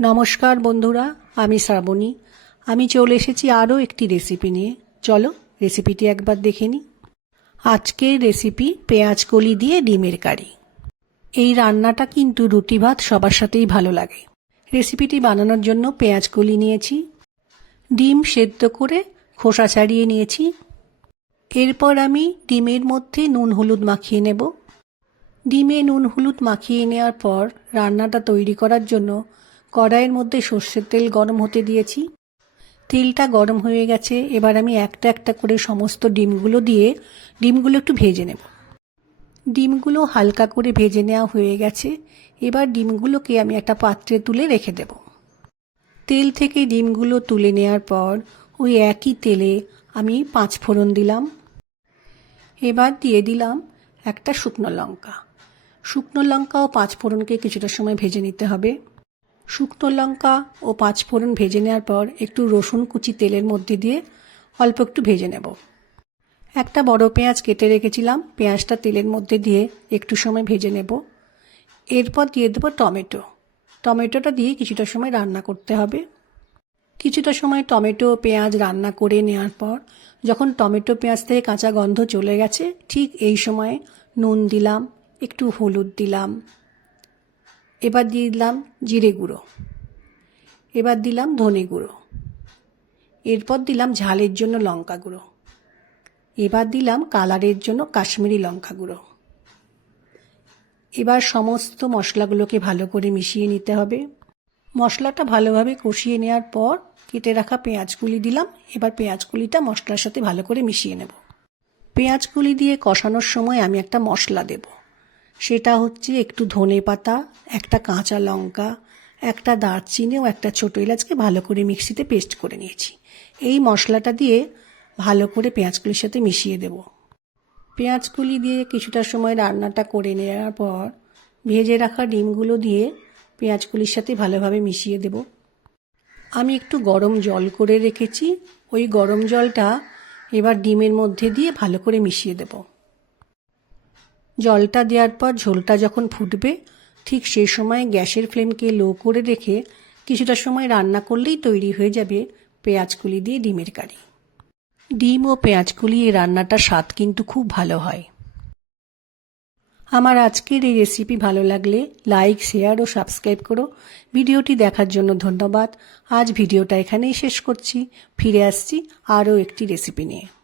নমস্কার বন্ধুরা, আমি শ্রাবণী। আমি চলে এসেছি আরও একটি রেসিপি নিয়ে। চলো রেসিপিটি একবার দেখে নিই। আজকের রেসিপি পেঁয়াজ কলি দিয়ে ডিমের কারি। এই রান্নাটা কিন্তু রুটি ভাত সবার সাথেই ভালো লাগে। রেসিপিটি বানানোর জন্য পেঁয়াজ কলি নিয়েছি। ডিম সেদ্ধ করে খোসা ছাড়িয়ে নিয়েছি। এরপর আমি ডিমের মধ্যে নুন হলুদ মাখিয়ে নেব। ডিমে নুন হলুদ মাখিয়ে নেওয়ার পর রান্নাটা তৈরি করার জন্য কড়াইয়ের মধ্যে সর্ষের তেল গরম হতে দিয়েছি। তেলটা গরম হয়ে গেছে, এবার আমি একটা একটা করে সমস্ত ডিমগুলো দিয়ে ডিমগুলো একটু ভেজে নেব। ডিমগুলো হালকা করে ভেজে নেওয়া হয়ে গেছে, এবার ডিমগুলোকে আমি একটা পাত্রে তুলে রেখে দেব। তেল থেকে ডিমগুলো তুলে নেওয়ার পর ওই একই তেলে আমি পাঁচ ফোড়ন দিলাম। এবার দিয়ে দিলাম একটা শুকনো লঙ্কা। শুকনো লঙ্কা ও পাঁচ ফোড়নকে কিছুটা সময় ভেজে নিতে হবে। শুকনো লঙ্কা ও পাঁচ ফোড়ন ভেজে নেওয়ার পর একটু রসুন কুচি তেলের মধ্যে দিয়ে অল্প একটু ভেজে নেব। একটা বড় পেঁয়াজ কেটে রেখেছিলাম, পেঁয়াজটা তেলের মধ্যে দিয়ে একটু সময় ভেজে নেব। এরপর দিয়ে দেবো টমেটো। টমেটোটা দিয়ে কিছুটা সময় রান্না করতে হবে। কিছুটা সময় টমেটো পেঁয়াজ রান্না করে নেওয়ার পর যখন টমেটো পেঁয়াজ থেকে কাঁচা গন্ধ চলে গেছে, ঠিক এই সময়ে নুন দিলাম, একটু হলুদ দিলাম। এবার দিয়ে দিলাম জিরে গুঁড়ো। এবার দিলাম ধনে গুঁড়ো। এরপর দিলাম ঝালের জন্য লঙ্কা গুঁড়ো। এবার দিলাম কালারের জন্য কাশ্মীরি লঙ্কা গুঁড়ো। এবার সমস্ত মশলাগুলোকে ভালো করে মিশিয়ে নিতে হবে। মশলাটা ভালোভাবে কষিয়ে নেওয়ার পর কেটে রাখা পেঁয়াজগুলি দিলাম। এবার পেঁয়াজগুলিটা মশলার সাথে ভালো করে মিশিয়ে নেব। পেঁয়াজগুলি দিয়ে কষানোর সময় আমি একটা মশলা দেব। সেটা হচ্ছে একটু ধনে পাতা, একটা কাঁচা লঙ্কা, একটা দারচিনি ও একটা ছোটো এলাচকে ভালো করে মিক্সিতে পেস্ট করে নিয়েছি। এই মশলাটা দিয়ে ভালো করে পেঁয়াজগুলির সাথে মিশিয়ে দেব। পেঁয়াজগুলি দিয়ে কিছুটা সময় রান্নাটা করে নেওয়ার পর ভেজে রাখা ডিমগুলো দিয়ে পেঁয়াজগুলির সাথে ভালোভাবে মিশিয়ে দেব। আমি একটু গরম জল করে রেখেছি। ওই গরম জলটা এবার ডিমের মধ্যে দিয়ে ভালো করে মিশিয়ে দেব। জলটা দেওয়ার পর ঝোলটা যখন ফুটবে, ঠিক সেই সময় গ্যাসের ফ্লেমকে লো করে রেখে কিছুটা সময় রান্না করলেই তৈরি হয়ে যাবে পেঁয়াজকুলি দিয়ে ডিমের কারি। ডিম ও পেঁয়াজকুলি এই রান্নাটার স্বাদ কিন্তু খুব ভালো হয়। আমার আজকের এই রেসিপি ভালো লাগলে লাইক, শেয়ার ও সাবস্ক্রাইব করো। ভিডিওটি দেখার জন্য ধন্যবাদ। আজ ভিডিওটা এখানেই শেষ করছি। ফিরে আসছি আরও একটি রেসিপি নিয়ে।